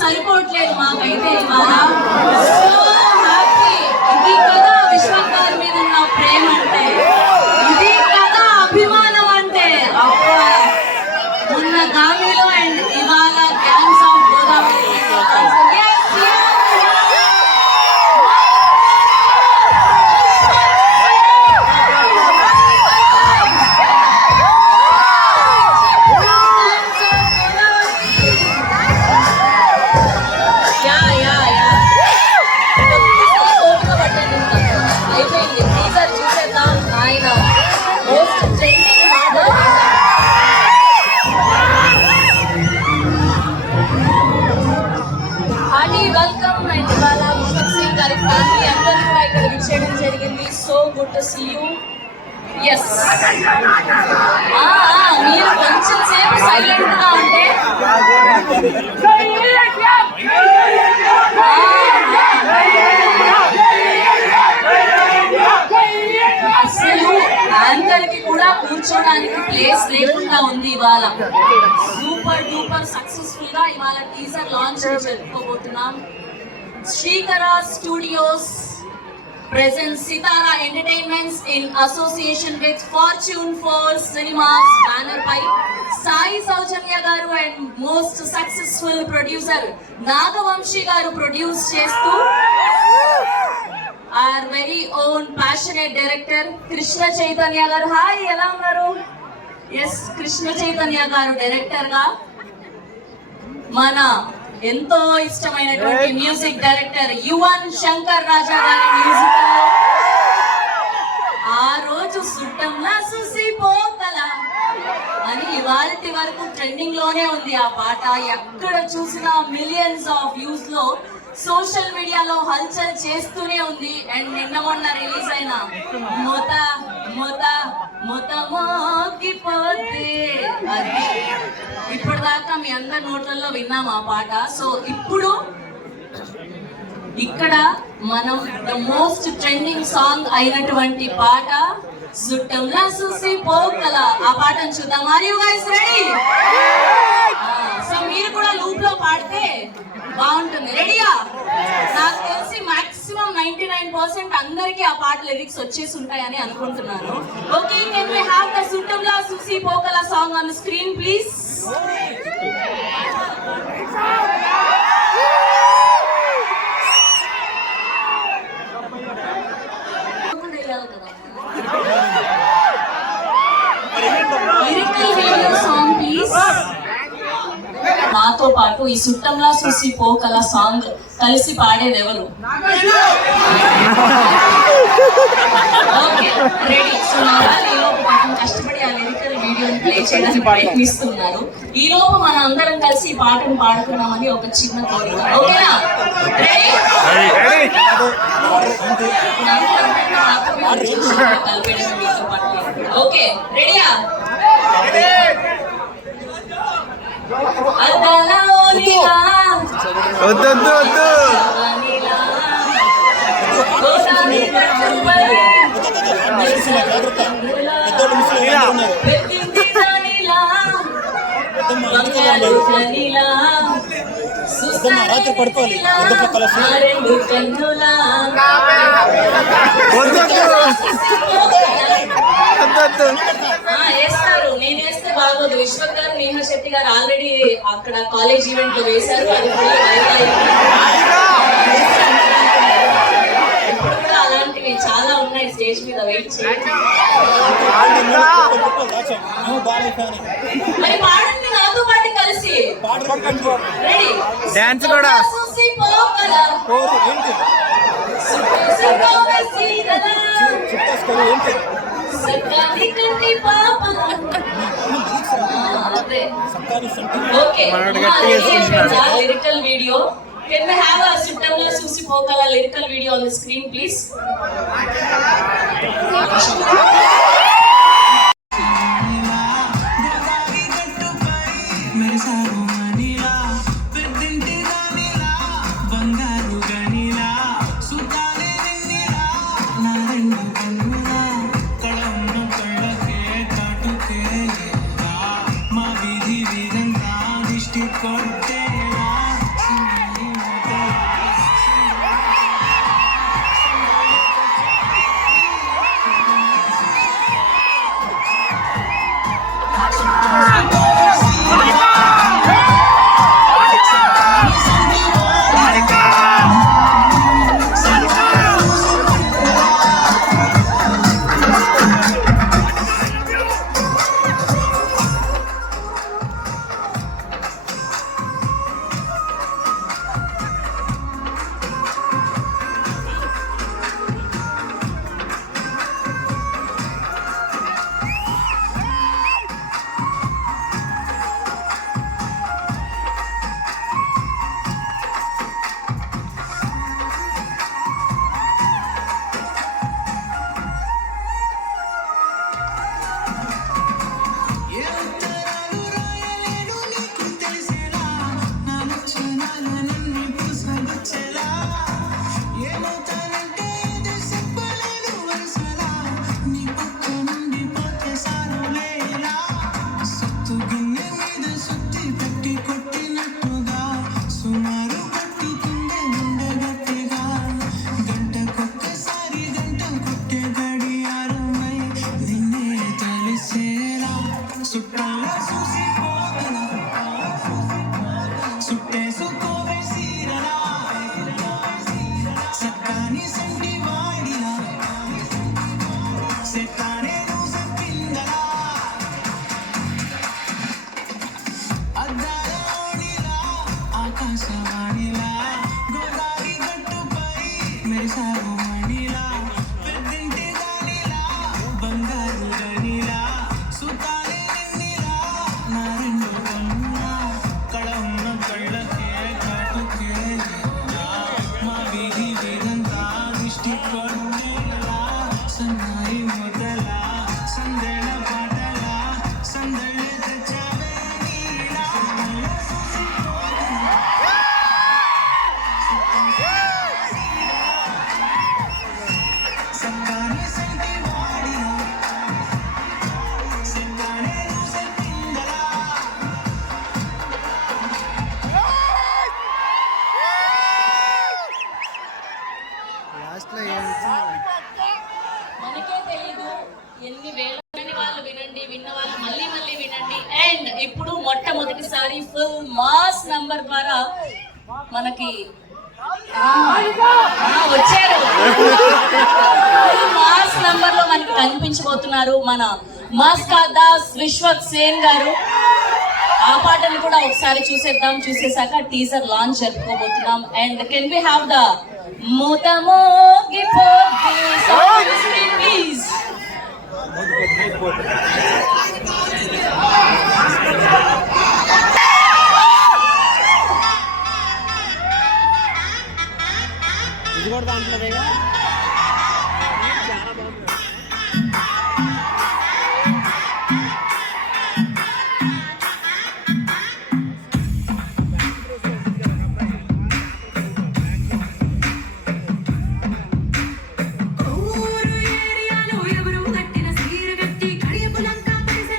సరిపోవట్లేదు మాకైతే ఇవాళ. So happy. ఇది కదా విశ్వక్ మీద ఉన్న ప్రేమ అంటే, ఇది కదా అభిమానం అంటే. అబ్బా, మొన్న గామిలో అండ్ ఇవాళ gangs of Godavari. So good to see you. Yes. మీరు కొంచెం సేపు సైలెంట్ గా ఉంటే అసలు యాంకర్ కి కూడా కూర్చోడానికి ప్లేస్ లేకుండా ఉంది ఇవాళ. సూపర్ డూపర్ సక్సెస్ఫుల్ గా ఇవాళ teaser launch జరుపుకోబోతున్నాం. Srikara studios presents Sitara Entertainments in association with Fortune 4 Cinemas banner pai Sai Saujanya garu and most successful producer Nagavamshi garu produce chestu our very own passionate director Krishna Chaitanya garu. Hi, ela unnaru? Yes, Krishna Chaitanya garu director ga mana ఎంతో ఇష్టమైనటువంటి music director Yuvan Shankar Raja గారి music. ఆ రోజు సుట్టంలా చూసి పోతల అని ఇవాల్టి వరకు ట్రెండింగ్ లోనే ఉంది ఆ పాట. ఎక్కడ చూసినా మిలియన్స్ ఆఫ్ వ్యూస్ లో సోషల్ మీడియాలో హల్చల్ చేస్తూనే ఉంది. అండ్ నిన్న మొన్న రిలీజ్ అయిన మొత మొత మొత మోగిపోతే అది ఇప్పటిదాకా మీ అందరి నోట్లలో విన్నాం ఆ పాట. సో ఇప్పుడు ఇక్కడ మనం ద మోస్ట్ ట్రెండింగ్ సాంగ్ అయినటువంటి పాట సుట్టంలా చూసి పోకల, ఆ పాటను చూద్దాం. Are you guys ready? So మీరు కూడా లూప్ లో పాడితే బాగుంటుంది. రెడీయా? నాకు తెలిసి మాక్సిమం 99% అందరికి ఆ పాట లిరిక్స్ వచ్చేసి ఉంటాయని అనుకుంటున్నాను. Okay, can we have the Suttamla Choosi Pokala song on the screen please? Lyrical video song please. నాతో పాటు ఈ సుట్టంలా చూసి పోకల సాంగ్ కలిసి పాడేది ఎవరు? Okay, ready. సో ఈలోపు పాటను కష్టపడి ఆ లిరికల్ వీడియోని ప్లే చేయడానికి ప్రయత్నిస్తున్నారు. ఈ లోపు మన అందరం కలిసి ఈ పాటను పాడుకున్నామని ఒక చిన్న కోరిక. ఓకేనా? ఓకే, రెడీయా? రాత్రి పడుకోవాలి. వేస్తారు, నేను వేస్తే బాగోదు. విశ్వక్ గారు, నీహా శెట్టి గారు ఆల్రెడీ అక్కడ కాలేజ్ ఈవెంట్ లో వేశారు. అది కూడా ఇప్పుడు కూడా అలాంటివి చాలా ఉన్నాయి స్టేజ్ మీద. వెయిట్ చేయండి. మరి పాడండి నాతో పాటు కలిసి. రెడీ? డాన్స్ కూడా. Lyrical video. Can we have a Sittamla Susi Pokala lyrical video on the screen, please? మెరిసావు మణిలా పెద్దింటి రాణిలా బంగారు గనిలా సుతానే నిన్నిలా నా రెండు కన్నులా కళమ్మ కళ్ళకే కాటుకే మా వీధి వీధంతా దిష్టి కొట్టేలా సుందరి మొదలా ఏ ఉత్తరాలు రాయలేడు నీకు తెలిసేలా నా లక్షణాలన్నీ పూసగుచ్చేలా ఏమవుతానంటే ఏదో చెప్పలేను వరుసలా నీ పక్క నుండి పోతే సారులేలా సత్తు గిన్నె మీద సుత్తి పెట్టి కొట్టినట్టుగా సుమారు పట్టుకుందే గుండె గట్టిగా గంటకొక్కసారి గంట కొట్టే గడియారమై నిన్నే తెలిసేలా సుట్టాల చూసిపోగలా సుట్టేసుకోవే సీరలా సక్కాని సంటి వాడిలా సెత్తానే నువ్వు చెప్పిందలా అద్దాల ఓణిలా ఆకాశవాణిలా గోదావరి గట్టుపై మెరిసావు మణిలా పెద్దింటి దానిలా బంగారు గనిలా సుతానే నిన్నిలా నా రెండు కన్నులా కళమ్మ కళ్ళకే కాటుకే మా వీధి వీధంతా దిష్టి కొట్టేలా సన్నాయి మొదలా సందెల పాటలా సందళ్ళే తెచ్చావే నీలా సక్కాని సంటి వాడిలా సెత్తానే నువ్వు చెప్పిందలా లాస్ట్ లో ఏం మనకే తెలీదు ఎన్ని వేల మంది వాళ్ళు వినండి, విన్న వాళ్ళు మళ్ళీ మళ్ళీ వినండి. అండ్ ఇప్పుడు మొట్టమొదటిసారి ఫుల్ మాస్ నంబర్ ద్వారా మనకి వచ్చారు. ఫుల్ మాస్ నంబర్ లో మనకి కనిపించబోతున్నారు మన మాస్కా దాస్ విశ్వక్ సేన్ గారు. ఆ పాటను కూడా ఒకసారి చూసేద్దాం. చూసేసాక టీజర్ లాంచ్ జరుపుకోబోతున్నాం. And can we have the Mothamogi please. ఇది కూడా దాంట్లోదేగా. ఊరు ఏరియాలో ఎవరు కట్టిన సీర కట్టి కడియపులంక పరిస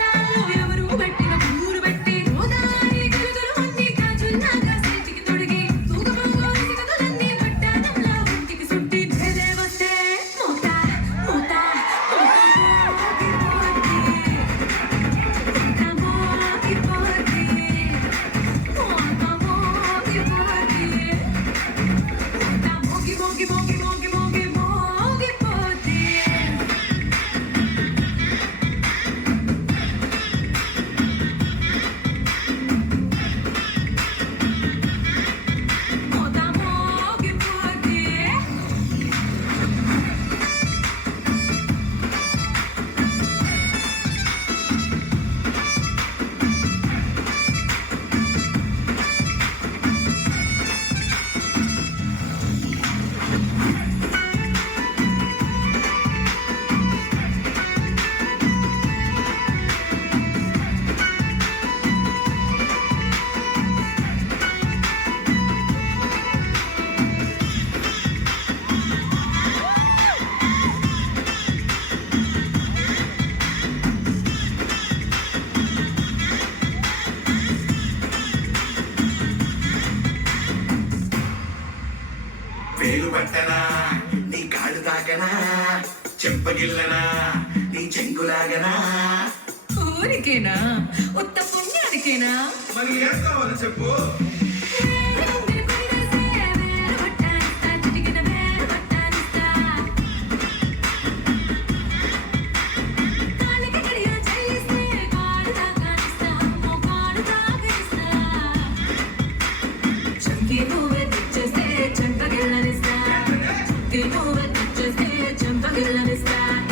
పట్టనా నీ కాళ్ళు తాకనా చెంపగిల్లనా నీ చెంగులాగనా ఊరికేనా ఉత్త పుణ్యానికేనా మరి ఏం కావాలి చెప్పు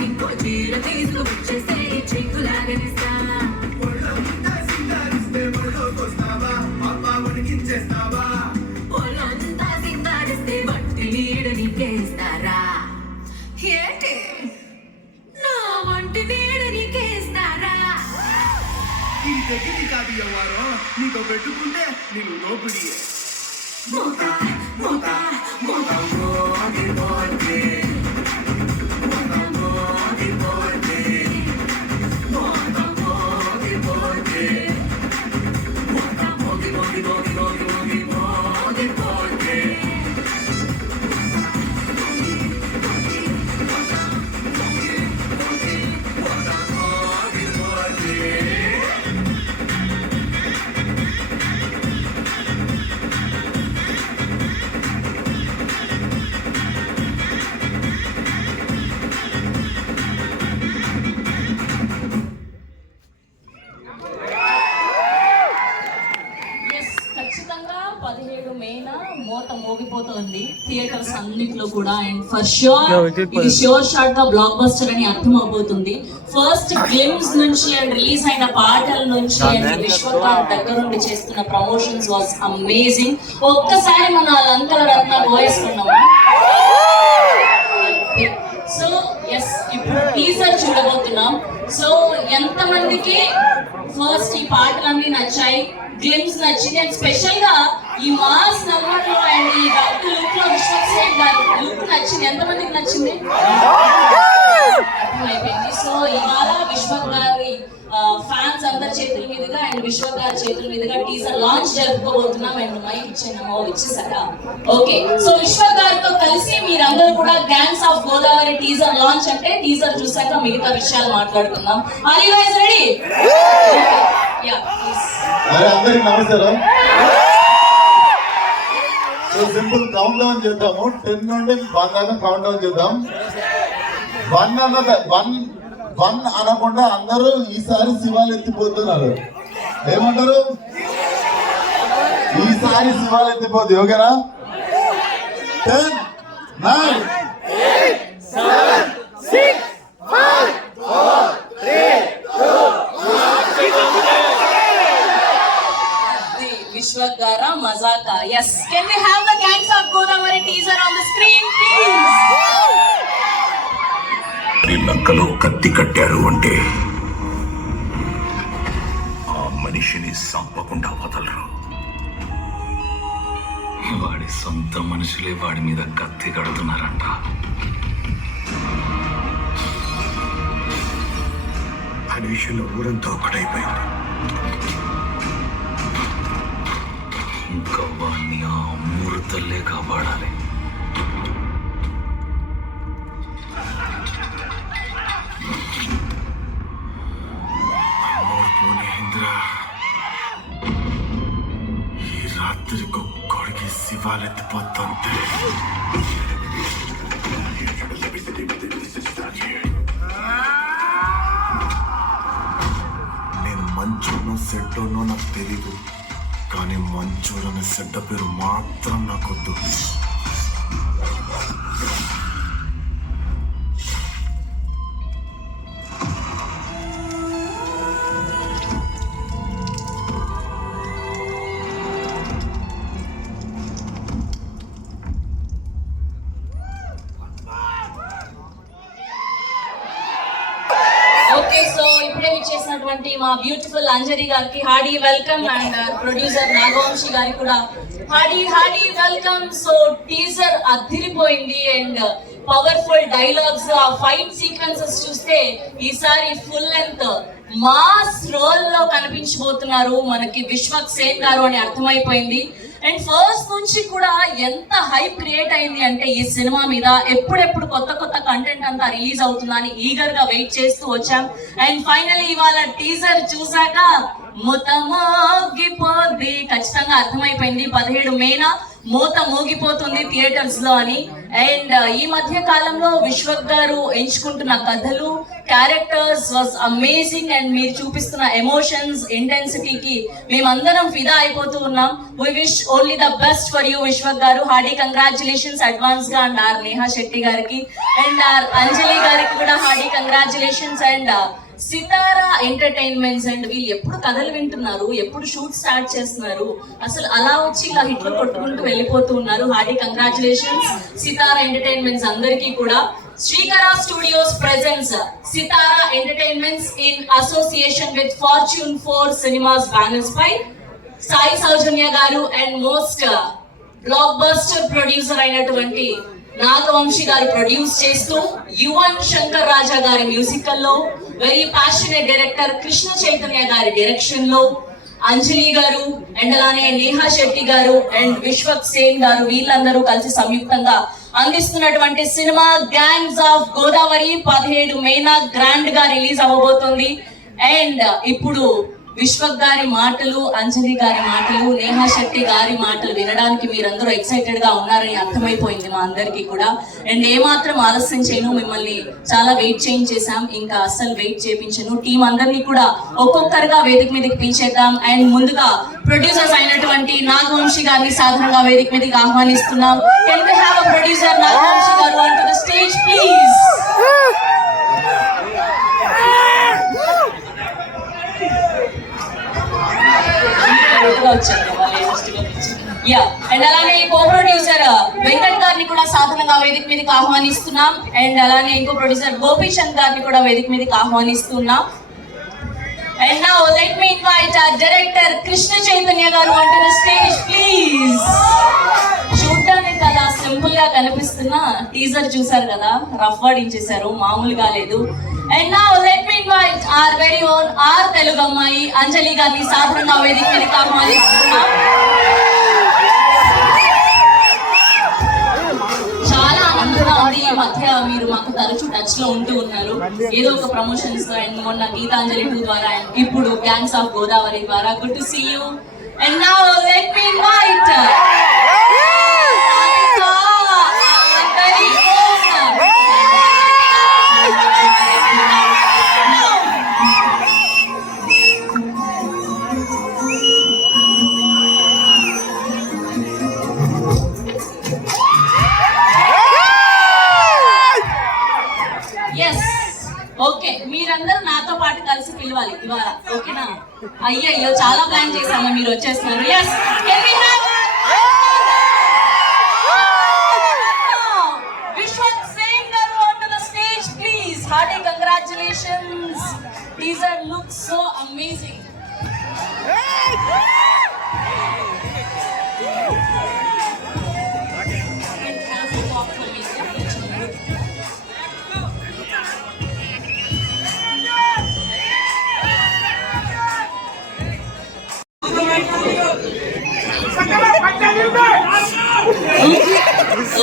ఇంకో చీర తీసుకొచ్చేస్తే చెంగులాగనిస్తా పొలంతా సింగారిస్తే బట్టి నీడ నీకేస్తారా ఏంటి నా వంటి నీడ నీకేస్తారా ఈ దగ్గరికి కాదు ఎవరో నీతో పెట్టుకుంటే నేను లోపలి మూత మూత మూత ఎస్, ఖచ్చితంగా 17 మేన మోత మోగిపోతుంది థియేటర్స్ అన్నిట్లో కూడా. అండ్ ఫర్ ష్యూర్ ఇది ష్యూర్ షార్ట్ గా బ్లాక్ బస్టర్ అని అర్థం అవబోతుంది. ఫస్ట్ గ్లిమ్స్ నుంచి అండ్ రిలీజ్ అయిన పాటల నుంచి అండ్ విశ్వకాంత్ దగ్గరుండి చేస్తున్న ప్రమోషన్స్ వాస్ అమేజింగ్. ఒక్కసారి మన వాళ్ళందరూ రత్న పోయేసుకున్నాము. సో ఎస్, ఇప్పుడు టీజర్ చూడబోతున్నాం. సో ఎంతమందికి ఫస్ట్ ఈ పాటలన్నీ నచ్చాయి, గ్లిమ్స్ నచ్చింది, అండ్ స్పెషల్ గా ఈ మాస్ నంబర్ లో అండ్ ఈ లుక్ లో విశ్వక్సేన్ గారి లుక్ నచ్చింది? ఎంతమందికి నచ్చింది? అర్థమైపోయింది. సో ఇవాళ విశ్వక్ గారి ఫ్యాన్స్ అందరి చేతుల మీదుగా అండ్ విశ్వక్ గారి చేతుల మీదుగా టీజర్ లాంచ్ జరుపుకోబోతున్నాం. అండ్ మైక్ ఇచ్చాము, ఇచ్చేసారా? ఓకే. సో విశ్వక్ గారితో కలిసి మీరందరూ కూడా gangs of Godavari teaser launch అంటే టీజర్ చూసాక మిగతా విషయాలు మాట్లాడుకుందాం. Are you guys ready? Ya please. అరే అందరికి నమస్కారం. సో సింపుల్ కౌంట్ డౌన్ చేద్దాము. 10 నుండి 1 దాకా కౌంట్ డౌన్ చేద్దాం. 1 అనకుండా అందరూ ఈసారి శివాలు ఎత్తిపోతున్నారు. ఏమంటారు? ఈసారి శివాలు ఎత్తిపోద్ది. ఓకేనా? 10, 9, 8, 7, 6, 5, 4, 3, 2, 1. Vishwak Gara Mazaka. Yes. Can we have the Gangs of Godavari teaser on the screen, please? లంకలో కత్తి కట్టారు అంటే ఆ మనిషిని సంపకుండా వదలరు. వాడి సొంత మనుషులే వాడి మీద కత్తి కడుతున్నారంట. ఆ విషయంలో ఊరంతా ఒకటైపోయింది. ఇంకా వాడిని ఆ మూర్తల్లే కాపాడాలి. ఈ రాత్రికి ఒక్కడికి శివాలెత్తిపోతుంటే నేను మంచోనో సెడ్డోనో నాకు తెలీదు, కానీ మంచోడు అనే సెడ్డ పేరు మాత్రం నాకొద్దు. ఓకే. సో ఇప్పుడే విచ్చేసినటువంటి మా బ్యూటిఫుల్ అంజలి గారికి Hardy welcome and producer Nagavamsi గారికి కూడా హార్డీ వెల్కమ్. సో టీజర్ అదిరిపోయింది అండ్ పవర్ఫుల్ డైలాగ్స్, ఆ ఫైట్ సీక్వెన్సెస్ చూస్తే ఈసారి ఫుల్ లెంత్ మాస్ రోల్ లో కనిపించబోతున్నారు మనకి విశ్వక్ సేన్ గారు అని అర్థమైపోయింది. అండ్ ఫస్ట్ నుంచి కూడా ఎంత హైప్ క్రియేట్ అయింది అంటే ఈ సినిమా మీద ఎప్పుడెప్పుడు కొత్త కొత్త కంటెంట్ అంతా రిలీజ్ అవుతుందని ఈగర్ గా వెయిట్ చేస్తూ వచ్చాం. అండ్ ఫైనల్లీ ఇవాళ టీజర్ చూసాక మోగిపోద్ది, ఖచ్చితంగా అర్థమైపోయింది 17 మేన మోత మోగిపోతుంది థియేటర్స్ లో అని. అండ్ ఈ మధ్య కాలంలో విశ్వక్ గారు ఎంచుకుంటున్న కథలు, క్యారెక్టర్స్ వాజ్ అమేజింగ్. అండ్ మీరు చూపిస్తున్న ఎమోషన్స్, ఇంటెన్సిటీకి మేమందరం ఫిదా అయిపోతూ ఉన్నాం. We wish only the best for you Vishwak గారు. హార్డీ కంగ్రాచులేషన్స్ అడ్వాన్స్ గా. అండ్ ఆర్ నేహా శెట్టి గారికి అండ్ ఆర్ అంజలి గారికి కూడా hearty congratulations. And Sitara entertainments and వీళ్ళు ఎప్పుడు కథలు వింటున్నారు, ఎప్పుడు షూట్ స్టార్ట్ చేస్తున్నారు, అసలు అలా వచ్చి ఇలా హిట్లు కొట్టుకుంటూ వెళ్ళిపోతూ ఉన్నారు. హార్డీ కంగ్రాచులేషన్స్ సితారా ఎంటర్టైన్మెంట్స్ అందరికీ కూడా. Srikara studios presents Sithara entertainments in association with fortune 4 cinemas banners పై Sai Soujanya garu and most blockbuster producer అయినటువంటి నాగవంశీ గారు ప్రొడ్యూస్ చేస్తూ, యువన్ శంకర్ రాజా గారి మ్యూజికల్ లో, very passionate director Krishna Chaitanya గారి డైరెక్షన్ లో, అంజలి గారు అండ్ అలానే నేహా శెట్టి గారు అండ్ విశ్వక్ సేన్ గారు వీళ్ళందరూ కలిసి సంయుక్తంగా అందిస్తున్నటువంటి cinema gangs of Godavari 17 Mena grand గా రిలీజ్ అవ్వబోతుంది. అండ్ ఇప్పుడు విశ్వక్ గారి మాటలు, అంజలి గారి మాటలు, నేహా శెట్టి గారి మాటలు వినడానికి మీరందరూ ఎక్సైటెడ్ గా ఉన్నారని అర్థమైపోయింది మా అందరికీ కూడా. అండ్ ఏమాత్రం ఆలస్యం చేయను, మిమ్మల్ని చాలా వెయిట్ చేయించేసాం, ఇంకా అస్సలు వెయిట్ చేయించను. టీం అందరినీ కూడా ఒక్కొక్కరుగా వేదిక మీదకి పిలిచేద్దాం. అండ్ ముందుగా ప్రొడ్యూసర్స్ అయినటువంటి నాగవంశీ గారిని సాధారణంగా వేదిక మీదకి ఆహ్వానిస్తున్నాం. Can we have a producer Nagavamsi garu on to the stage please. And అలానే కో ప్రొడ్యూసర్ వెంకట్ గారిని కూడా సాధారణంగా వేదిక మీదకి ఆహ్వానిస్తున్నాం. అండ్ అలానే ఇంకో ప్రొడ్యూసర్ గోపీచంద్ గారిని కూడా వేదిక మీదకి ఆహ్వానిస్తున్నాం. And now let me invite our director Krishna Chaitanya గారు onto the stage please. చూడడానికి అలా సింపుల్ గా కనిపిస్తున్న టీజర్ చూసారు కదా, రఫ్ ఆడించేశారు, మామూలుగా లేదు. And now let me invite our very own R Telugu అమ్మాయి అంజలి గారిని సాధారణంగా వేదిక మీదకి ఆహ్వానిస్తున్నాం. చాలా ఆనందంగా ఉంది. ఈ మధ్య మీరు మాకు తరచూ టచ్ లో ఉంటూ ఉన్నారు, ఏదో ఒక ప్రమోషన్స్ తో. అండ్ మొన్న గీతాంజలి 2 ద్వారా, ఇప్పుడు గ్యాంగ్స్ ఆఫ్ గోదావరి ద్వారా. Good to see you. And now let me invite మీరందరూ నాతో పాటు కలిసి పిలవాలి ఇవాళ, ఓకేనా? అయ్యయ్యో చాలా ప్లాన్ చేశాము, మీరు వచ్చేస్తున్నారు. Yes, can we have Vishwak Sen garu on to the stage please. Hearty congratulations. Teaser looks so amazing.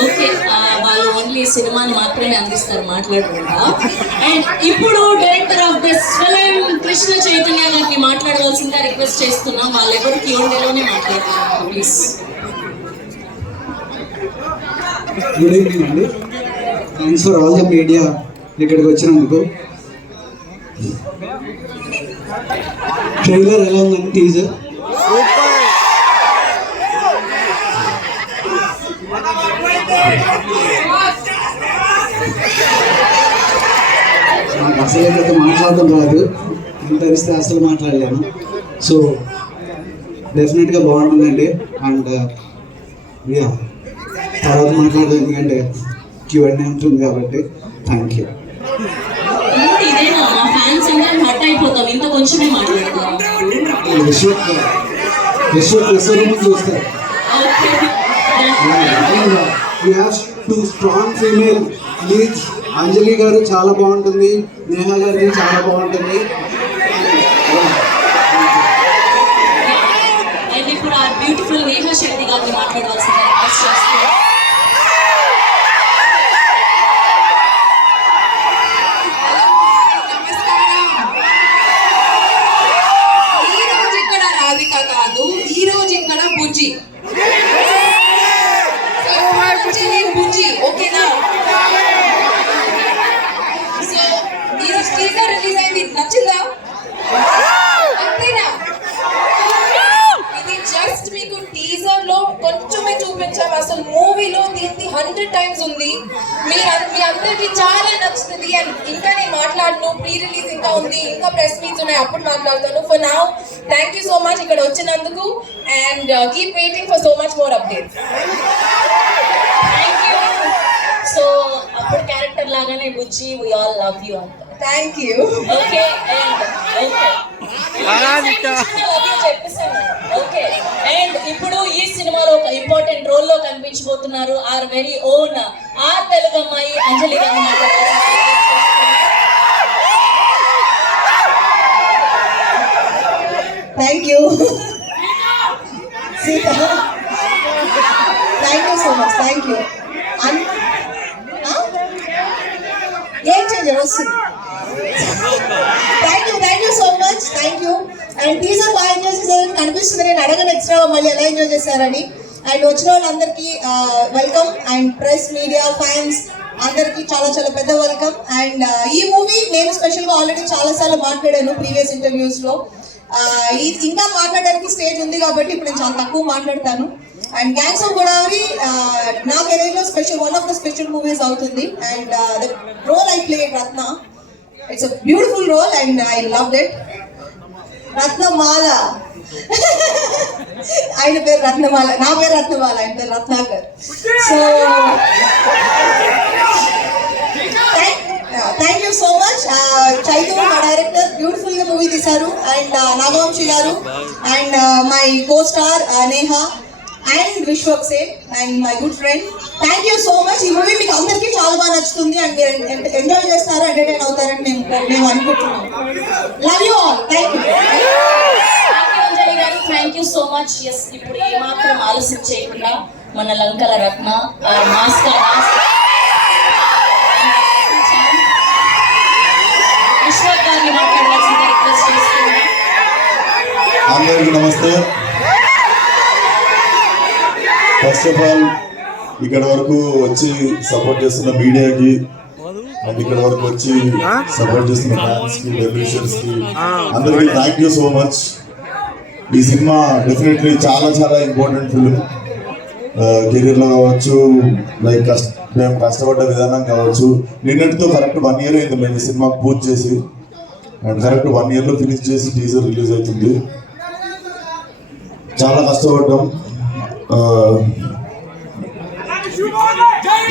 Okay, వాళ్ళు ఓన్లీ సినిమాని మాత్రమే అందిస్తారు, మాట్లాడకుండా. అండ్ ఇప్పుడు director of this film Krishna Chaitanya గారిని మాట్లాడవలసిందిగా రిక్వెస్ట్ చేస్తున్నాం. వాళ్ళెవరు Q&Aలోనే మాట్లాడుతున్నారు ప్లీజ్. గుడ్ ఈవినింగ్ అండి. Thanks for all the media ఇక్కడికి వచ్చినందుకు. ట్రైలర్ ఎలా ఉందండి? టీజర్ నాకు అసలు అయితే మాట్లాడడం రాదు, ఎంత ఇస్తే అసలు మాట్లాడలేను. సో డెఫినెట్గా బాగుంటుందండి. అండ్ యా, తర్వాత మాట్లాడదు ఎందుకంటే Q&A ఉంటుంది కాబట్టి. Thank you. ఇదేనా మా ఫ్యాన్స్ అందరం హట్ అయిపోతాం, ఇంత కొంచెమే మాట్లాడతాం. విశ్వక్ చూస్తారు. We have 2 strong female leads. అంజలి గారు చాలా బాగుంటుంది, నేహా గారిది చాలా బాగుంటుంది. అండ్ ఇప్పుడు ఆ బ్యూటిఫుల్ బ్యూటిఫుల్ నేహా శెట్టి గారిని మాట్లాడవలసిందిగా రిక్వెస్ట్ చేస్తున్నాను. ఈ రోజు ఇక్కడ రాధిక కాదు, ఈ రోజు ఇక్కడ బుజ్జి. బుజ్జి ఓకేనా? సో ఈరోజు టీజర్ రిలీజ్ అయింది, నచ్చిందా? అంతేనా? ఇది జస్ట్ మీకు టీజర్ లో కొంచెమే చూపించాము, అసలు మూవీలో దీనికి 100 times ఉంది. మీ అందరికి చాలా నచ్చుతుంది. అండ్ ఇంకా నేను మాట్లాడను, ప్రీ రిలీజ్ ఇంకా ఉంది, ఇంకా ప్రెస్ మీట్స్ ఉన్నాయి, అప్పుడు మాట్లాడతాను. For now thank you so much ఇక్కడ వచ్చినందుకు, and keep waiting for so much more updates. Thank you. So అప్పుడు క్యారెక్టర్ లాగానే Bujji, we all love you అంట. Thank you. ఓకే చెప్పేసాను. ఓకే, అండ్ ఇప్పుడు ఈ సినిమాలో ఒక ఇంపార్టెంట్ రోల్ లో కనిపించబోతున్నారు our very own our Telugu అమ్మాయి అంజలి గారిని మాట్లాడారు. Thank you Sita, thank you so much. Thank you. ఏం చేంజ్ వస్తుంది. Thank you so much. Thank you. And teaser బాగా ఎంజాయ్ చేశారని కనిపిస్తుంది. నేను అడగను ఎక్స్ట్రా మళ్ళీ ఎలా ఎంజాయ్ చేశారని. అండ్ వచ్చిన వాళ్ళందరికీ welcome, and press media fans అందరికీ చాలా చాలా పెద్ద వెల్కమ్. అండ్ ఈ మూవీ నేను స్పెషల్గా ఆల్రెడీ చాలాసార్లు మాట్లాడాను ప్రీవియస్ ఇంటర్వ్యూస్లో. ఇంకా మాట్లాడడానికి స్టేజ్ ఉంది కాబట్టి ఇప్పుడు నేను చాలా తక్కువ మాట్లాడతాను. అండ్ గ్యాంగ్స్ ఆఫ్ గోదావరి నా కెరీర్లో one of the special movies అవుతుంది. And the role I played Ratna, it's a beautiful role and I loved it. Ratnamala ఆయన పేరు రత్నమాల, నా పేరు రత్నమాల, ఆయన పేరు Ratnakar. So thank you so much. Chaitu మా డైరెక్టర్ బ్యూటిఫుల్ గా మూవీ తీశారు. And Nagavamsi garu and my co star Neha and Vishwak Sen and my good friend. Thank you so much. ఈ మూవీ మీకు అందరికీ చాలా బాగా నచ్చుతుంది అండ్ మీరు ఎంజాయ్ చేస్తారు, ఎంటర్టైన్ అవుతారని మేము అనుకుంటున్నాం. Love you all. Thank you. Anjali garu thank you so much. Yes, ఇప్పుడు ఏమాత్రం ఆలస్యం చేయకుండా మన లంకల రత్న మాస్టర్ విశ్వక్ గారిని మాట్లాడవలసిందిగా రిక్వెస్ట్ చేస్తున్నాను. అందరికీ నమస్తే. ఫస్ట్ ఆఫ్ ఆల్ ఇక్కడ వరకు వచ్చి సపోర్ట్ చేస్తున్న మీడియాకి అండ్ ఇక్కడ వరకు వచ్చి సపోర్ట్ చేస్తున్న ఫ్యాన్స్ కి, వెల్విషర్స్ కి అందరికీ థ్యాంక్ యూ సో మచ్. ఈ సినిమా డెఫినెట్లీ చాలా చాలా ఇంపార్టెంట్ ఫిలిం. కెరీర్ లో కావచ్చు, లైక్ మేము కష్టపడ్డ విధానం కావచ్చు. నిన్నటితో కరెక్ట్ 1 year అయింది మేము ఈ సినిమా పూజ చేసి, అండ్ కరెక్ట్ 1 year లో ఫినిష్ చేసి టీజర్ రిలీజ్ అవుతుంది. చాలా కష్టపడ్డాం.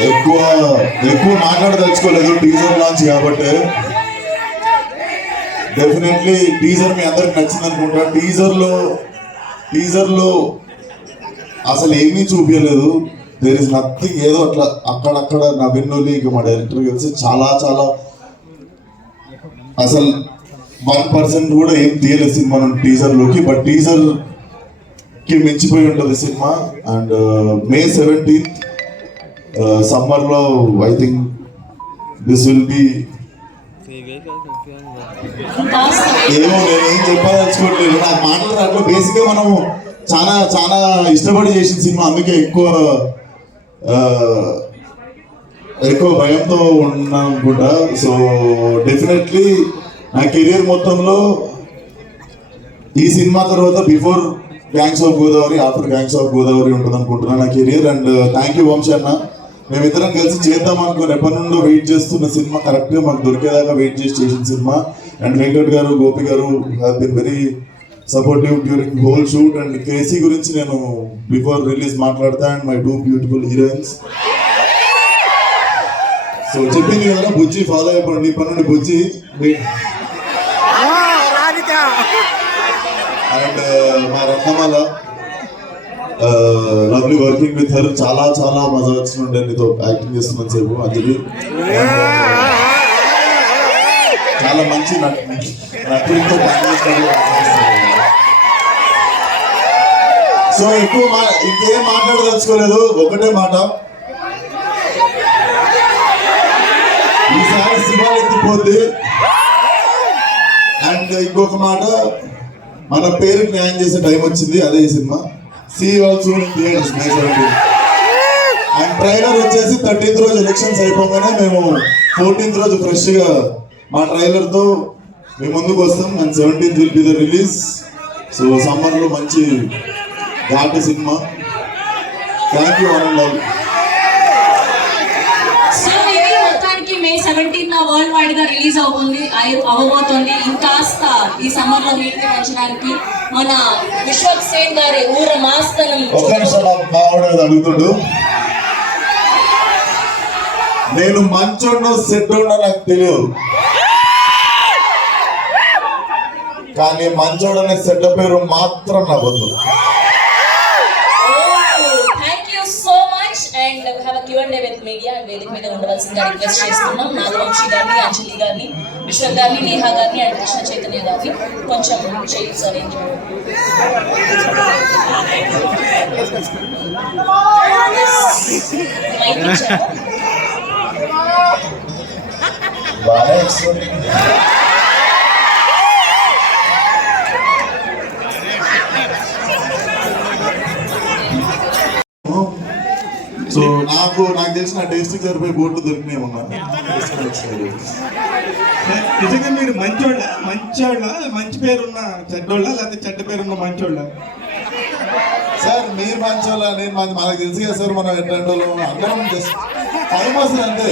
ఎక్కువ మాట్లాడదలుచుకోలేదు టీజర్ లాంచ్ కాబట్టి. డెఫినెట్లీ టీజర్ మీ అందరికి నచ్చింది అనుకుంటా. టీజర్లో అసలు ఏమీ చూపించలేదు. There is nothing. ఏదో అట్లా అక్కడక్కడ నవీన్లోని ఇక మా డైరెక్టర్ కలిసి చాలా చాలా అసలు 1% కూడా ఏం తీయలేదు సినిమా టీజర్లోకి. బట్ టీజర్ కి మించిపోయి ఉంటుంది సినిమా. అండ్ May 17th సమ్మర్లో I think this will be ఏమో నేనేం చెప్పదలుచుకోవట్లేదు. నాకు మాట్లాడాలి. బేసిక్గా మనం చాలా చాలా ఇష్టపడి చేసిన సినిమా, అందుకే ఎక్కువ భయంతో ఉన్నా అనుకుంటా. సో డెఫినెట్లీ నా కెరీర్ మొత్తంలో ఈ సినిమా తర్వాత before gangs of Godavari, after gangs of Godavari ఉంటుంది అనుకుంటున్నాను నా career. And thank you Vamsi అన్న. మేమిద్దరం కలిసి చేద్దాం అనుకుని ఎప్పటి నుండో వెయిట్ చేస్తున్న సినిమా కరెక్ట్గా మాకు దొరికేదాకా వెయిట్ చేసిన సినిమా. అండ్ వెంకట్ గారు, గోపి గారు have been very supportive during whole shoot. And KC గురించి నేను బిఫోర్ రిలీజ్ మాట్లాడతా. And my 2 beautiful heroines. So చెప్పింది కదా, బుజ్జి ఫాలో అయిపోండి. ఇప్పటి నుండి బుజ్జి. అండ్ మా రత్నమాల, లవ్లీ వర్కింగ్ విత్ హర్. చాలా చాలా మజా వచ్చిండే నీతో యాక్టింగ్ చేస్తున్నాను సేపు అంజలి. చాలా మంచి నటుడితో సో ఎక్కువ ఇంకేం మాట్లాడదలుచుకోలేదు, ఒకటే మాట, ఈసారి సినిమాలు ఎత్తిపోద్ది. అండ్ ఇంకొక మాట, మన పేరుకి న్యాయం చేసే టైం వచ్చింది, అదే ఈ cinema. See all soon in theatres May 17. And trailer వచ్చేసి 13th రోజు ఎలక్షన్స్ అయిపోగానే మేము 14th రోజు ఫ్రెష్గా మా ట్రైలర్తో మేము ముందుకు వస్తాం. And 17th will be the release. So సమ్మర్లో మంచి ఘాటు cinema. Thank you all. So ఇది మొత్తానికి May 17th వరల్డ్ వైడ్ గా రిలీజ్ అవ్వబోతోంది. ఇంకాస్త ఈ సమ్మర్ లో వీటిని పెంచడానికి మన విశ్వక్ సేన్ గారి ఊర మాస్తనం. ఒక నిమిషం, బాగుండేది అడుగుతుండు. నేను మంచోడ్నో సెట్టోడ్నో నాకు తెలియదు, కానీ మంచోడు అనే సెట్ పేరు మాత్రం నాకు వద్దు. Thank you so much. And have Q&A with media. And వేదిక మీద ఉండవలసిందిగా రిక్వెస్ట్ చేస్తున్నాం నాగవంశీ గారిని, అంజలి గారిని, విశ్వక్ గారిని, నేహా గారిని అండ్ కృష్ణ చైతన్య గారిని. కొంచెం చేయండి సార్. సో నాకు తెలిసిన టేస్ట్కి సరిపోయి బోర్డు దొరికినాయి ఉన్నా. నిజంగా మీరు మంచోళ్ళ మంచి పేరున్న చెడ్డోళ్ళ లేకపోతే చెడ్డ పేరున్న మంచోళ్ళ? సార్ మీరు మంచోళ్ళ, నేను మనకు తెలుసు కదా సార్, మనం ఎట్లాంటి అందరం జస్ట్ టైం వస్తుంది అంతే.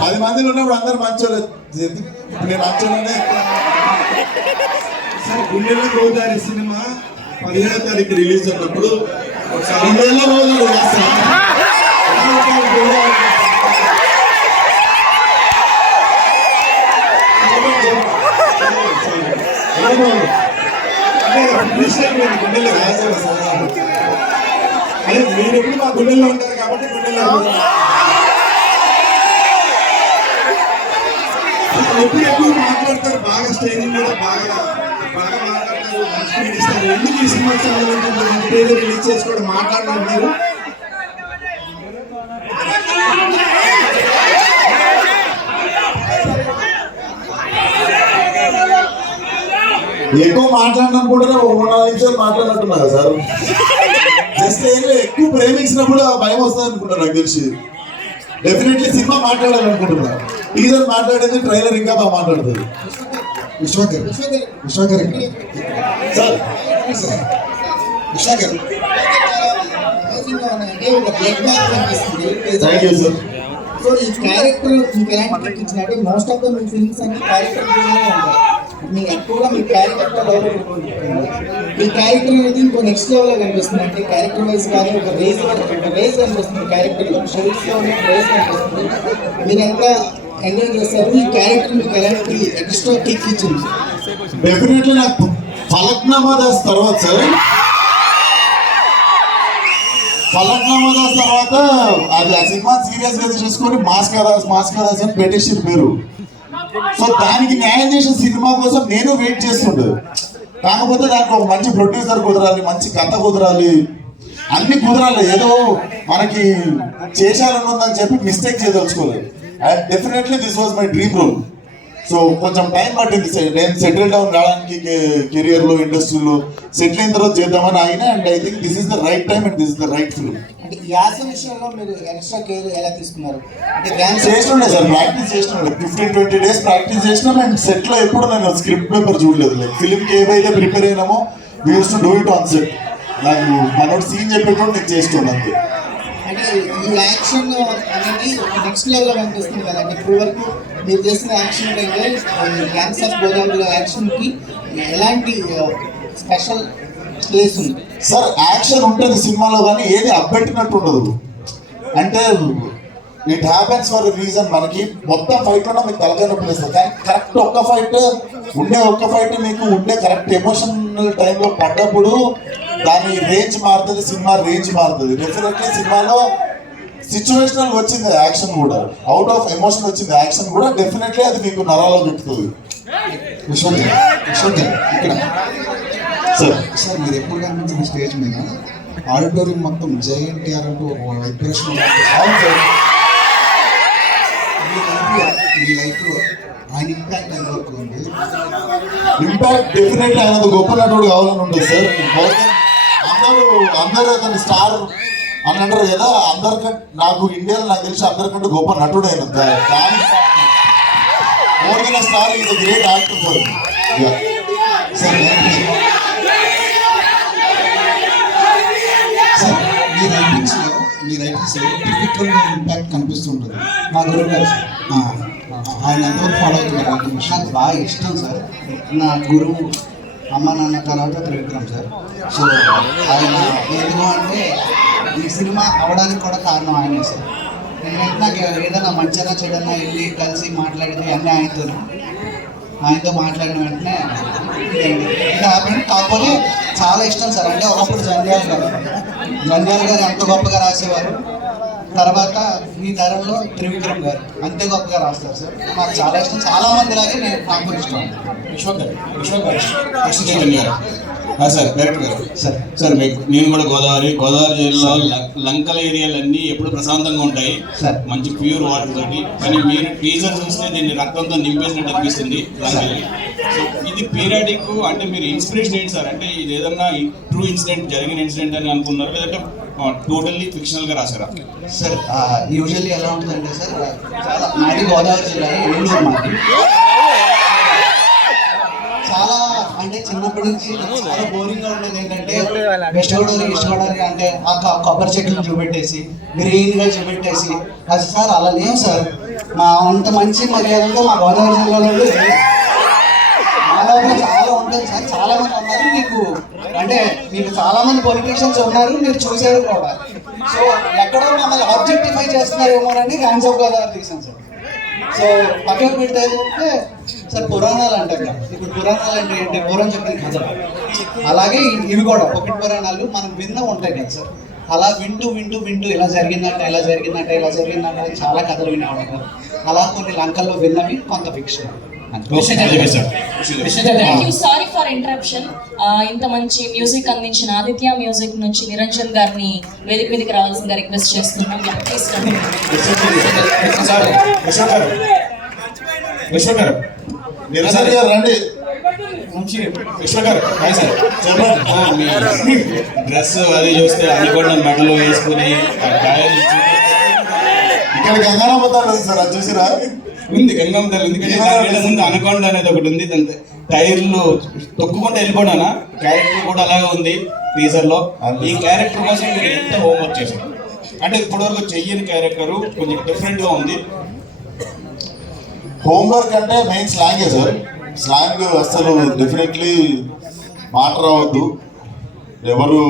10 మందిలో ఉన్నప్పుడు అందరు మంచోళ్ళే. నేను మంచోళ్ళనే. సార్ గుండెల్లో గోదావరి సినిమా 15వ తారీఖు రిలీజ్ అయినప్పుడు గుండెల్లో గోదావరి గుండెల్లో అదే మీరు ఎప్పుడు మా గుండెల్లో ఉంటారు కాబట్టి గుండెల్లో ఎక్కువ మాట్లాడతారు, బాగా స్టేజింగ్ మీద బాగా మాట్లాడతారు, మంచి పేరు ఇస్తారు. ఎందుకు ఈ సినిమా సంబంధించిన మంచి పేరు రిలీజ్ చేసుకోవడం మాట్లాడారు మీరు? ఎక్కువ మాట్లాడినప్పుడు 3-4 నిమిషాలు మాట్లాడినట్టున్నా సార్. జస్ట్ ఎక్కువ ప్రేమించినప్పుడు ఆ భయం వస్తుంది అనుకుంటా నాకు తెలిసి. డెఫినెట్లీ సినిమా మాట్లాడాలనుకుంటున్నా. టీజర్ మాట్లాడేది, ట్రైలర్ ఇంకా బాగా మాట్లాడుతుంది. Vishwakar sir thank you sir. So ఈ క్యారెక్టర్ మీకు ఎలాంటి ఇచ్చినట్టు మోస్ట్ ఆఫ్ ద మీ ఫిల్మ్స్ అన్ని క్యారెక్టర్ ఉంటాయి. మీ ఎక్కువగా మీ క్యారెక్టర్ ఈ క్యారెక్టర్ అనేది ఇంకో నెక్స్ట్ లెవెల్లో కనిపిస్తుంది. అంటే క్యారెక్టర్ వైజ్ కానీ ఒక రేజ్ కనిపిస్తుంది. క్యారెక్టర్ షేడ్స్లో ఉన్న రేజ్ కనిపిస్తుంది. మీరు ఎంత ఎంజాయ్ చేస్తారు? ఈ క్యారెక్టర్ మీకు ఎలాంటి ఎక్స్ట్రా కిక్ ఇచ్చింది? డెఫినెట్లీ నాకు ఫలక్నామా దాస్ తర్వాత సార్, ఫలక్నామా దాస్ తర్వాత అది ఆ సినిమా సీరియస్ గా తీసుకొని మాస్కా దాస్ అని పెట్టేసి పేరు. సో దానికి న్యాయం చేసిన సినిమా కోసం నేను వెయిట్ చేస్తుండే. కాకపోతే దానికి ఒక మంచి ప్రొడ్యూసర్ కుదరాలి, మంచి కథ కుదరాలి, అన్ని కుదరాలి. ఏదో మనకి చేశాలని ఉందని చెప్పి మిస్టేక్ చేయదలుచుకోలేదు. And definitely this was my dream role. So కొంచెం టైం పట్టింది నేను సెటిల్ డౌన్ కావడానికి, కెరియర్లో ఇండస్ట్రీలో సెటిల్ అయిన తర్వాత చేద్దామని ఆగిన. And I think this is the right time and this is the right film. అంటే యాస విషయంలో మీరు ఎక్స్ట్రా కేర్ ఎలా తీసుకున్నారు? అంటే చేస్తుండే సార్, ప్రాక్టీస్ చేస్తుండే. 15-20 days ప్రాక్టీస్ చేసినాం. అండ్ సెట్లో ఎప్పుడు నేను స్క్రిప్ట్ పేపర్ చూడలేదు. లైక్ ఫిల్మ్కి ఏవైతే ప్రిపేర్ అయినామో we use to do it on set. నాకు మనోడు సీన్ చెప్పేటప్పుడు నేను చేస్తుండే అంతే. అంటే ఈ యాక్షన్ అనేది నెక్స్ట్ లెవెల్లో కనిపిస్తుంది కదండి. ఇప్పుడు వరకు మీరు చేసిన యాక్షన్ కంటే గ్యాంగ్స్ ఆఫ్ గోదావరి యాక్షన్కి ఎలాంటి స్పెషల్ ప్లేస్ ఉంది? సార్ యాక్షన్ ఉంటుంది సినిమాలో, కానీ ఏది అబ్బెట్టినట్టు ఉండదు. అంటే ఇట్ హ్యాపెన్స్ ఫర్ రీజన్. మనకి మొత్తం ఫైట్ ఉన్నా మీకు తలకాయ నొప్పి వేస్తుంది, కానీ కరెక్ట్ ఒక్క ఫైట్ మీకు ఉండే కరెక్ట్ ఎమోషనల్ టైంలో పడ్డప్పుడు దాని రేంజ్ మారుతుంది, సినిమా రేంజ్ మారుతుంది. డెఫినెట్లీ సినిమాలో సిచ్యువేషనల్ వచ్చింది యాక్షన్ కూడా, అవుట్ ఆఫ్ ఎమోషన్ వచ్చింది యాక్షన్ కూడా. డెఫినెట్లీ అది మీకు నరాల్లో పెట్టుతుంది. ఇక్కడ సార్ సార్ మీరు ఎప్పుడు కనిపించిన స్టేజ్ మీద ఆడిటోరియం మొత్తం జై ఎన్టీఆర్ అంటూ ఒక వైబ్రేషన్ మీ లైఫ్లో ఆయన ఇంపాక్ట్ ఎంత వరకు ఉంది? ఇంపాక్ట్ డెఫినెట్లీ ఆయన గొప్ప నటుడు కావాలని ఉంటుంది సార్. అందరూ అతని స్టార్ అని అంటారు కదా, అందరికంటే నాకు ఇండియాలో నాకు తెలిసి అందరికంటే గొప్ప నటుడు ఆయన. More than star is a great actor for sir మీ రైటింగ్స్లో టిపికల్ ఇంపాక్ట్ కనిపిస్తుంటుంది. మా గురువు గారు సార్ ఆయన ఎంతవరకు ఫాలో అవుతున్నారు? నాకు బాగా ఇష్టం సార్. నా గురువు అమ్మ నాన్న తర్వాత త్రివిక్రమ్ సార్. సో ఆయన ఎందుకు అంటే ఈ సినిమా అవడానికి కూడా కారణం ఆయనే సార్. నేను నాకు ఏదైనా మంచిగా చెడన్నా వెళ్ళి కలిసి మాట్లాడితే అన్నీ ఆయనతో మాట్లాడిన వెంటనే కాకపోతే చాలా ఇష్టం సార్. అంటే ఒకప్పుడు జంధ్యాల గారు ఎంత గొప్పగా రాసేవారు, తర్వాత ఈ తరంలో త్రివిక్రమ్ గారు అంతే గొప్పగా రాస్తారు సార్. నాకు చాలా ఇష్టం. చాలా మంది లాగే నాకు ఇష్టం. విశ్వక్ గారు సార్ డైరెక్టర్ గారు సార్ సార్ నేను కూడా గోదావరి జిల్లాలో లంకల ఏరియాలన్నీ ఎప్పుడు ప్రశాంతంగా ఉంటాయి సార్. మంచి ప్యూర్ వాటర్ తోటి. కానీ మీరు టీజర్ చూస్తే దీన్ని రక్తంతో నింపేసినట్టు అనిపిస్తుంది లంకల్ని. సో ఇది పీరియాడిక్ అంటే మీరు ఇన్స్పిరేషన్ ఏంటి సార్? అంటే ఇది ఏదన్నా ట్రూ ఇన్సిడెంట్ జరిగిన ఇన్సిడెంట్ అని అనుకున్నారు, లేదంటే టోటల్లీ ఫిక్షనల్గా రాశారా? సార్ యూజువల్లీ ఎలా ఉంటుందంటే సార్, చాలా మాది గోదావరి జిల్లా ఏలూరు మాది. చాలా అంటే చిన్నప్పటి నుంచి చాలా బోరింగ్ గా ఉండేది ఏంటంటే వెస్ట్ గోదావరి అంటే ఆ కొబ్బరి చెట్లను చూపెట్టేసి గ్రీన్ గా చూపెట్టేసి అది సార్ అలా లేవు సార్. మా అంత మంచి మర్యాదలతో మా గోదావరి జిల్లాలో చాలా ఉంటుంది సార్. చాలా మంది ఉన్నారు మీకు, అంటే మీకు చాలా మంది పొలిటీషియన్స్ ఉన్నారు, మీరు చూసారు కూడా. సో ఎక్కడో మమ్మల్ని ఆబ్జెక్టిఫై చేస్తున్నారేమోనని హ్యాండ్స్ ఆఫ్ గోదావరి తీసాను సార్. సో పక్కన పెడితే సార్ పురాణాలు అంటారు కదా, ఇప్పుడు పురాణాలు అంటే ఏంటి? పూర్వం చెప్పిన కథలు. అలాగే ఇవి కూడా ఒకటి పురాణాలు మనం విన్నా ఉంటాయి కదా సార్. అలా వింటూ ఇలా జరిగిందంటే చాలా కథలు వినేవాడు. అలా కొన్ని లంకల్లో విన్నవి కొంత fiction. Thank you. Sorry for interruption. ఇంత మంచి మ్యూజిక్ అందించిన ఆదిత్య మ్యూజిక్ నుంచి నిరంజన్ గారిని వేదిక మీదకి రావాల్సిందిగా రిక్వెస్ట్ చేస్తున్నాం. విశ్వక్ గారు నిరంజన్ గారు రండి. విశ్వక్ గారు సార్ చెప్పండి. డ్రెస్ అది చూస్తే అది కూడా మెడలో వేసుకుని ఇక్కడ గంగారామ తల్లి సార్ అది చూసిరా? ఉంది గంగమ్మ తల్లి. ఎందుకంటే ముందు అనకొండ అనేది ఒకటి ఉంది, దాని టైర్లు తొక్కుకుంటూ వెళ్ళిపోవడానా క్యారెక్టర్ కూడా అలాగే ఉంది టీజర్ లో. ఈ క్యారెక్టర్ కోసం మీరు ఎంత హోంవర్క్ చేశారు? అంటే ఇప్పటివరకు చెయ్యని క్యారెక్టర్ కొంచెం డిఫరెంట్ గా ఉంది. హోంవర్క్ అంటే మెయిన్ స్లాంగే సార్. స్లాంగ్ అసలు డెఫినెట్లీ మాట రావద్దు, ఎవరు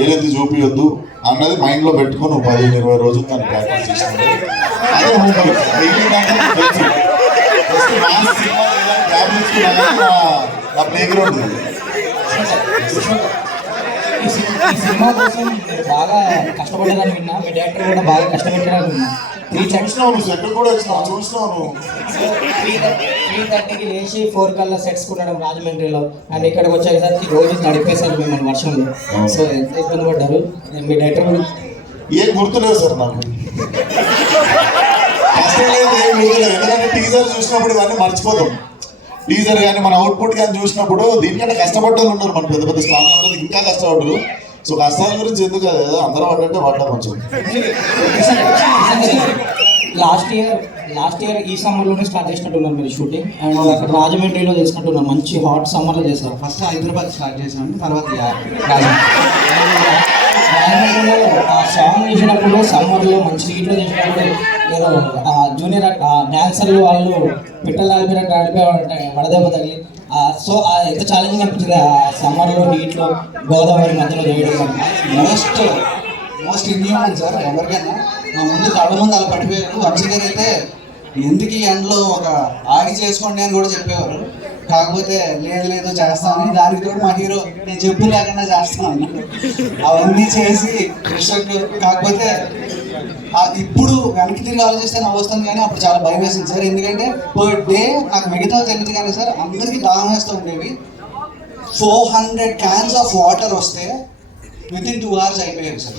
ఏదైతే చూపించొద్దు అన్నది మైండ్లో పెట్టుకొని 15-20 రోజులు దాన్ని ప్రాక్టీస్ చేస్తాను. అదే హోంవర్క్. నా ప్లే గ్రౌండ్ ఈ సినిమా కోసం బాగా కష్టపడ్డారని విన్నా, మీ డైరెక్టర్ కూడా బాగా కష్టపడ్డారని విన్నా. 3:30కి లేచి 4 కల్లా సెట్స్ కొనడం రాజమండ్రిలో, అండ్ ఇక్కడికి వచ్చేసరికి రోజు నడిపేశారు మిమ్మల్ని వర్షంలో. సో ఎంత ఇబ్బంది పడ్డారు? మీ డైరెక్టర్ గురించి ఏం గుర్తులేదు సార్ నాకు. కష్టం లేదు, ఏం గుర్తులేదు. ఎందుకంటే టీజర్ చూసినప్పుడు ఇవన్నీ మర్చిపోతాం. టీజర్ కానీ మన అవుట్పుట్ కానీ చూసినప్పుడు దీనికంటే కష్టపడ్డారు ఉన్నారు మన పెద్ద పెద్ద స్టార్ అందరూ ఇంకా కష్టపడ్డారు. సో కష్టాల గురించి ఎందుకు కదా, అందరూ పడ్డంటే పడ్డా కొంచెం. లాస్ట్ ఇయర్ ఈ సమ్మర్లోనే స్టార్ట్ చేసినట్టున్నారు మీరు షూటింగ్, అండ్ అక్కడ రాజమండ్రిలో చేసినట్టున్నారు. మంచి హాట్ సమ్మర్లో చేశారు. ఫస్ట్ హైదరాబాద్ స్టార్ట్ చేసాను, తర్వాత రాజమండ్రిలో ఆ సాంగ్ చేసినప్పుడు సమ్మర్లో మంచి హీట్లో చేసినప్పుడు ఏదో జూనియర్ డాన్సర్లు వాళ్ళు పిట్టలు ఆడిపోయినట్టు ఆడిపోయాడంటే వడదెబ్బ తగిలి. సో ఎంత ఛాలెంజింగ్ అనిపించింది ఆ సమ్మర్లో హీట్లో గోదావరి మధ్యలో చేయడం. Most inhuman sir. ఎవరికైనా మా ముందు కళ్ళ ముందు అలా పడిపోయారు. వంశీ గారు అయితే ఎందుకు ఈ ఎండలో ఒక ఆగి చేసుకోండి అని కూడా చెప్పేవారు. కాకపోతే లేదు చేస్తామని, దానికి కూడా మా హీరో నేను చెప్పు లేకుండా చేస్తాను అవన్నీ చేసి విశ్వక్. కాకపోతే ఇప్పుడు వెనక్కి తిరిగి ఆలోచిస్తే నవ్వుస్తాను, కానీ అప్పుడు చాలా భయం వేసింది సార్. ఎందుకంటే పర్ డే నాకు మిగతా తెలియదు కానీ సార్ అందరికీ దాహం వేస్తూ ఉండేవి. 400 cans ఆఫ్ వాటర్ వస్తే విత్ ఇన్ 2 hours అయిపోయారు సార్.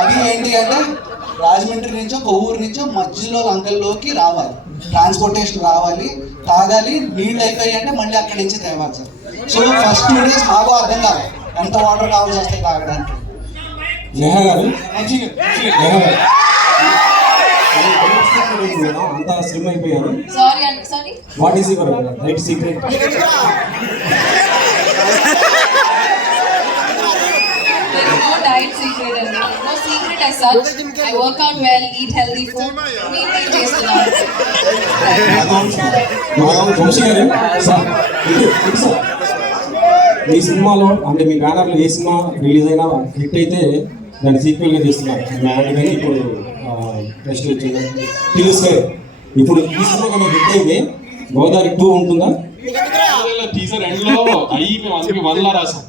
అది ఏంటి అంటే రాజమండ్రి నుంచో కొవ్వూరు నుంచో మధ్యలో లంకల్లోకి రావాలి, ట్రాన్స్పోర్టేషన్ రావాలి, తాగాలి, నీళ్ళు అయిపోయి అంటే మళ్ళీ అక్కడి నుంచి తేవాలి సార్. సో ఫస్ట్ 2 days మాకు అర్థం కాదు ఎంత వాటర్ కావాల్సి వస్తాయి తాగడానికి. నేహా గారు, నేహా గారు అంతా స్లిమ్ అయిపోయారు. Sorry what is your right secret? There is no diet secret and no secret as such. I work out well, eat healthy food. Maintain చేస్తున్నాను. వంశీ గారు, సార్ మీ సినిమాలో అంటే మీ బ్యానర్లో ఏ సినిమా రిలీజ్ అయినా హిట్ అయితే దాన్ని సీక్వెల్గా చేస్తున్నారు. మ్యాడ్ కానీ ఇప్పుడు నెక్స్ట్ వచ్చింది తెలుసు. ఇప్పుడు ఈ సినిమా కానీ హిట్ అయితే గోదావరి 2 ఉంటుందా? టీజర్ ఎండ్లో అయ్యి మేము అందుకే 1 రాసాం.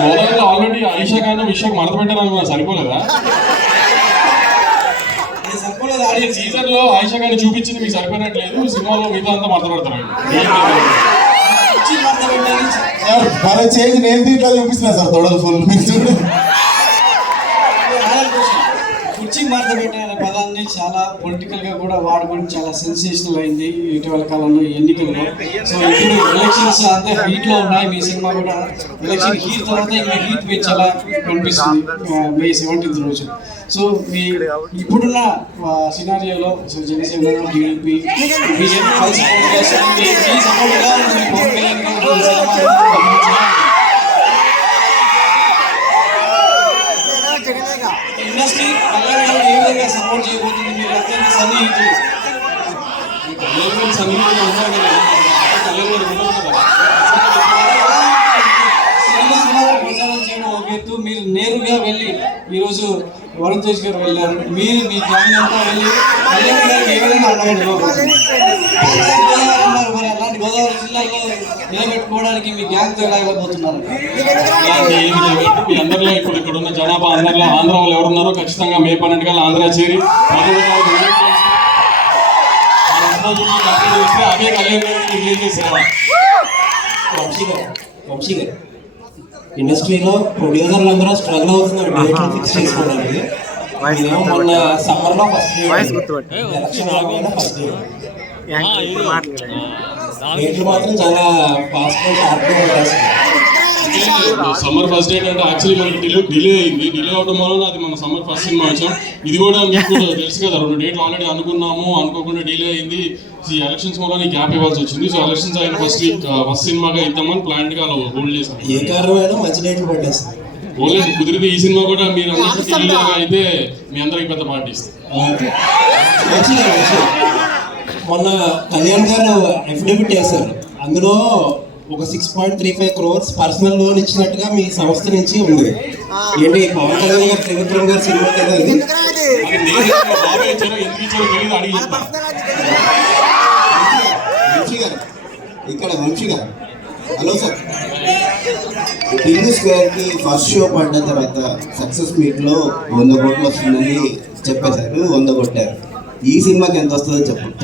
గోదావరిలో ఆల్రెడీ ఆయిషా ఖాన్ విషయం మడత పెట్టాను సరిపోలేదా? సీజన్ లో ఆయిషా ఖాన్ చూపించింది మీకు సరిపోయినట్లేదు, సినిమాలో మిగతా అంతా మడత పెడతారు. మన చేంజ్ నేను దీంట్లో చూపిస్తున్నా సార్ తొడలు ఫుల్ మీరు చూడండి. కుర్చీ మార్త పెట్టే అనే పదాన్ని చాలా పొలిటికల్గా కూడా వాడుకొని చాలా సెన్సేషనల్ అయింది ఇటీవల కాలంలో ఎన్నికల్లో. సో ఇప్పుడు ఎలక్షన్స్ అంతా హీట్లో ఉన్నాయి. మీ సినిమా కూడా ఎలక్షన్ హీట్ తర్వాత ఇంకా హీట్ పెంచేలా కనిపిస్తుంది May 17th రోజు. సో మీ ఇప్పుడున్న సినారియోలో సో జనసేన, టీడీపీ, బీజేపీ కలిసి మీ సపోర్ట్ ఎలా ఉంటుంది? పవన్ కళ్యాణ్ గారు ఇండస్ట్రీ కళ్యాణ్ గారు ఏ విధంగా సపోర్ట్ చేయబోతుంది? మీరు అత్యంత సన్నిహితులు. సినిమా ద్వారా ప్రచారం చేయడం ఒక ఎత్తు, మీరు నేరుగా వెళ్ళి ఈరోజు వరుణ్ తేజ్ గారు వెళ్ళారు, మీరు మీ గ్యాంగ్ అంతా వెళ్ళి కళ్యాణ్ గారికి ఏ విధంగా అడగండి ఉన్నారు. మరి అలాంటి గోదావరి జిల్లాలో నిలబెట్టుకోవడానికి మీ గ్యాంగ్తో ఎలా వెళ్ళబోతున్నారు? మీ అందరిలో ఇప్పుడు ఇక్కడ ఉన్న జనాభా అందరిలో ఆంధ్ర వాళ్ళు ఎవరున్నారో ఖచ్చితంగా May 12 కల్లా ఆంధ్ర చేరి అదే కళ్యాణ్ చేసేవా. వంశీ గారు, ఇండస్ట్రీలో ప్రొడ్యూసర్లు అందరూ స్ట్రగుల్ అవుతున్నారు డేట్లు ఫిక్స్ చేసుకోవడానికి. మొన్న సమ్మర్లో ఫస్ట్ ఎలక్షన్ ఆగిపోయినా ఫస్ట్ డేట్లు మాత్రం చాలా ఫాస్ట్గా షార్ప్గా రాసింది. సమ్మర్ ఫస్ట్ డేట్ అంటే యాక్చువల్లీ మనకి డిలే అయింది. డిలే అవడం వల్ల అది మన సమ్మర్ ఫస్ట్ సినిమా వచ్చాం. ఇది కూడా మీకు తెలుసు కదా, 2 డేట్లు ఆల్రెడీ అనుకున్నాము, అనుకోకుండా డిలే అయింది. ఈ ఎలక్షన్స్ వల్ల గ్యాప్ ఇవ్వాల్సి వచ్చింది. సో ఎలక్షన్స్ అయిన ఫస్ట్ సినిమాగా ఇద్దామని ప్లాన్ గా హోల్డ్ చేసాం. ఏ కారణమైనా మంచి డేట్లు పట్టేస్తాం. ఓన్లీ కుదిరితే ఈ సినిమా కూడా మీరు అందరికీ అయితే మీ అందరికి పెద్ద పార్టీ ఇస్తాం. మొన్న కళ్యాణ్ గారు అఫిడవిట్ చేశారు, అందులో ఒక 6.35 crores పర్సనల్ లోన్ ఇచ్చినట్టుగా మీ సంస్థ నుంచి ఉంది. ఏంటి పవన్ కళ్యాణ్ గారు, త్రివిక్రమ్ గారు సినిమా కదా ఇది? వంశీ గారు ఇక్కడ, Vamsi garu hello sir. TV స్క్వేర్కి ఫస్ట్ షో పడ్డ తర్వాత సక్సెస్ మీట్లో 100 కోట్లు వస్తుందని చెప్పేశారు, 100 కొట్టారు. ఈ సినిమాకి ఎంత వస్తుందో చెప్పండి.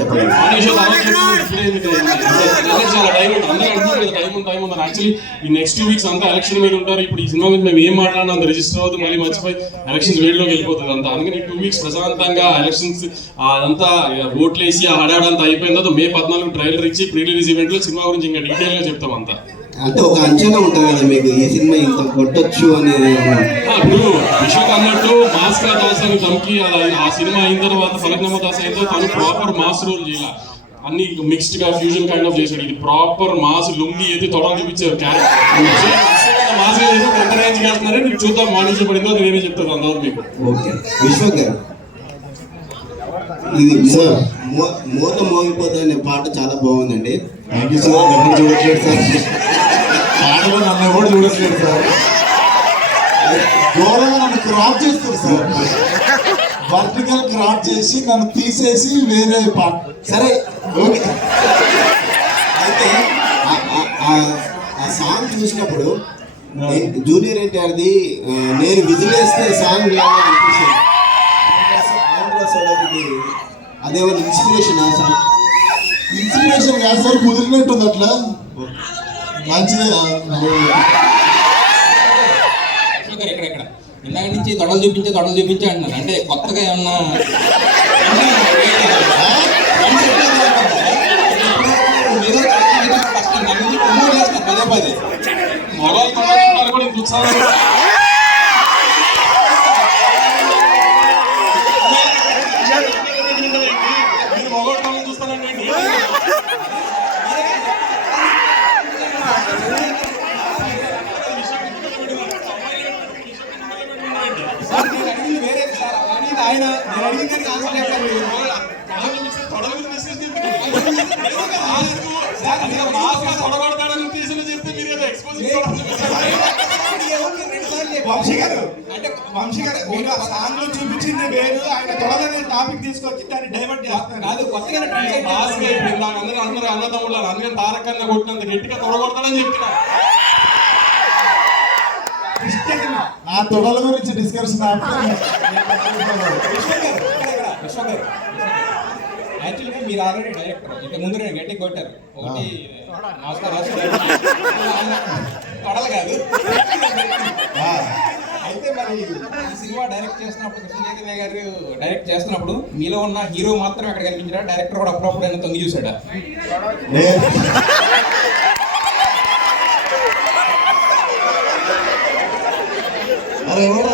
యాక్చువల్లీ ఈ నెక్స్ట్ 2 weeks అంతా ఎలక్షన్ మీద ఉంటారు. ఇప్పుడు ఈ సినిమా మీద మేము ఏం మాట్లాడినా అంత రిజిస్టర్ అవుతుంది, మళ్ళీ మర్చిపోయి ఎలక్షన్స్ వేడిలోకి వెళ్ళిపోతుంది అంతా. అందుకని 2 weeks ప్రశాంతంగా ఎలక్షన్స్ అదంతా ఓట్లు వేసి ఆ హడాడంతా అయిపోయిన తర్వాత May 14 ట్రైలర్ ఇచ్చి ప్రీ రిలీజ్ ఈవెంట్ లో సినిమా గురించి ఇంకా డీటెయిల్ గా చెప్తాం అంతా. అంటే ఒక అంచనా ఉంటుంది కదా మీకు, ఈ సినిమా ఇంత కొట్టొచ్చు అనేది. ఇప్పుడు విశ్వక్ అన్నట్టు మాస్ కా దాసాని తమకి ఆ సినిమా అయిన తర్వాత ఫలక్నామా దాస్ అయితే తను ప్రాపర్ మాస్ రోల్ చేయాలి, అన్ని మిక్స్డ్ గా ఫ్యూజన్ కైండ్ ఆఫ్ చేశాడు. ఇది ప్రాపర్ మాస్ లుంగి అయితే తొడలు చూపించారు క్యారెక్టర్ మాస్ ఎంత రేంజ్ చేస్తున్నారో మీకు చూద్దాం. మార్నింగ్ పడిందో నేనే చెప్తాను అంతవరకు మీకు. ఓకే విశ్వక్ గారు, ఇది సార్ మూత మోగిపోతే అనే పాట చాలా బాగుందండి. Thank you sir. ఎవరు చూడట్లేదు సార్, పాటలో నన్ను ఎవరు చూడట్లేదు సార్. ఘోరంగా నన్ను క్రాప్ చేస్తారు సార్, వర్టికల్ క్రాప్ చేసి నన్ను తీసేసి వేరే పాట. సరే ఓకే. అయితే ఆ సాంగ్ చూసినప్పుడు జూనియర్ ఎన్టీఆర్ది నేను విజిల్ వేస్తే సాంగ్ లాగా అనిపిస్తుంది. ఆంధ్ర సోదరికి అదేమన్నా ఇన్స్పిరేషన్ ఆ సాంగ్? ఇన్స్పిరేషన్ కాదు సార్, కుదిరినట్టుంది అట్లా మంచిదే. ఇక్కడ ఇందాక నుంచి తొడలు చూపించే అంటున్నారు. అంటే కొత్తగా ఏమన్నా పదే పదే మొబైల్ కూడా చూస్తానండి. వేరే సార్ ఆయన నేను అడిగింది వంశీ గారు అంటే వంశీ గారు మీరు ఆ సాంగ్ లో చూపించింది వేరు, ఆయన తొడలని టాపిక్ తీసుకొచ్చి దాన్ని డైవర్ట్ చేస్తారు. కాదు కొత్తగా అందరూ అన్నదమ్ముళ్ళు అందుకని తారకన్న కొట్టినంత గట్టిగా తొడగొడతాడని చెప్తున్నా. ఆ తొడల గురించి డిస్కషన్ యాక్చువల్గా మీరు ఆల్రెడీ డైరెక్టర్, ఇంతకు ముందు నేను గట్టిగా కొట్టారు. ఒకటి తొడలు కాదు. అయితే మరి ఈ సినిమా డైరెక్ట్ చేస్తున్నప్పుడు కృష్ణ చైతన్య గారు డైరెక్ట్ చేస్తున్నప్పుడు మీలో ఉన్న హీరో మాత్రం ఎక్కడ కనిపించాడా? డైరెక్టర్ కూడా అప్పుడప్పుడు ఆయన తొంగి చూసాడా? అరే ఎవడా